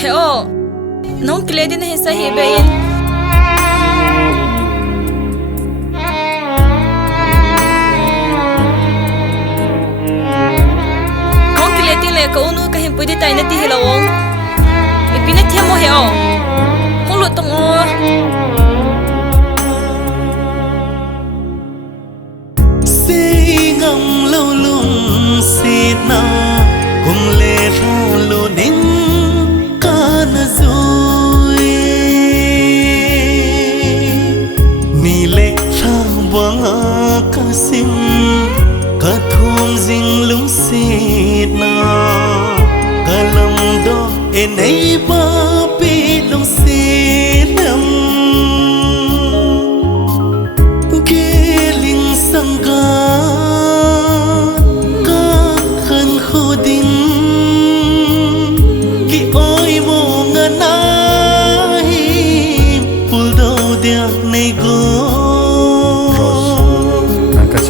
Heo, nong kledi na hisa hibayin. Kong kledi le ka unu ka himpudi tayo na tihilawong. Ipinatya mo heo. Hulot ang o. Ngam lâu lung xịt na cùng lệ ra lô nín ca na rồi ni lệ ra vang ca sim ca thong ding lung xịt na ca lâm đó en ấy ba bị lung xịt nam kê linh sang ca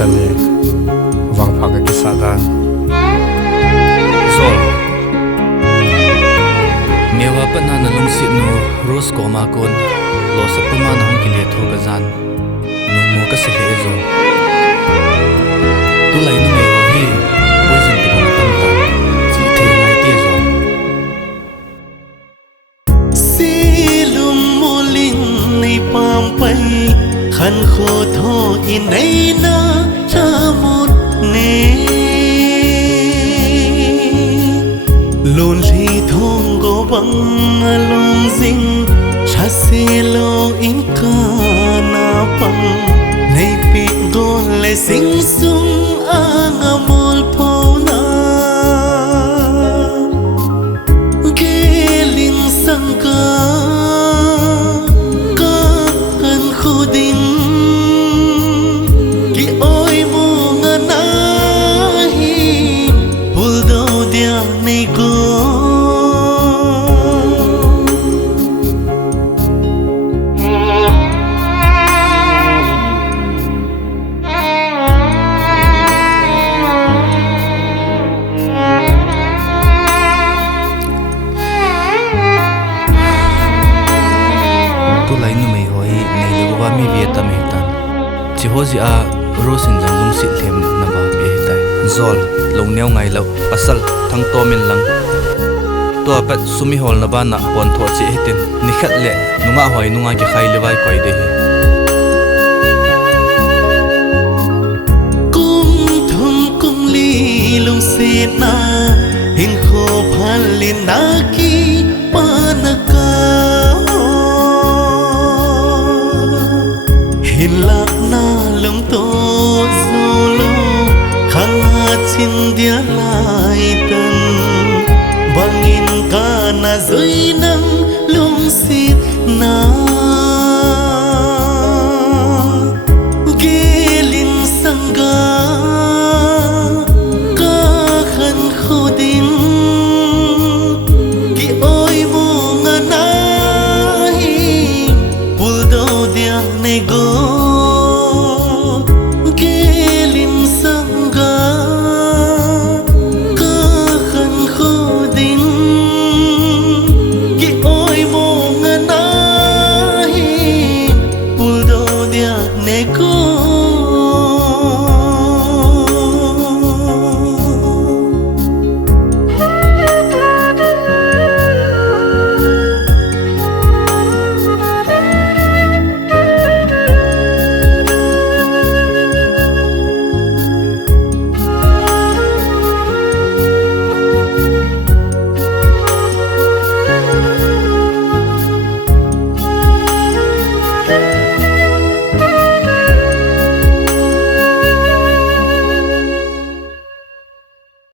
Chani wang phaga ki sadan Zol Mewa pana na lungsit no Rose ko makon Lo sa pumana hong kiletho ka zan No mo ka sili ezo Tulay no may hohi Poison ti mga tamtan Si ite ngay ti ezo Silum muling nay pampay Khan khô thô inay na cha một nê lôn ly thong go băng lông dinh cha xê lô in ca na băng nay bị go lệ sinh sung a nga mol po na ghê linh sang ca kan khu đình Chỉ hồ gì à Rosin rằng lung xịt thêm nằm vào bề tay Zol lông neo ngày lâu Asal thăng to min lăng Tua pet sumi hol na ba na Pon thọ chỉ hitin Ni khát lệ Nunga hoài nunga ki khai levai quay đây Cung thong cung ly lung xịt na Hình khô phan lên na ki pa na ka Hình lạc na lông tô dù lâu khang hạ chín đĩa lại tân bangin ca na dưới nắng lung xịt na ghê linh sang ga ca khăn khô đi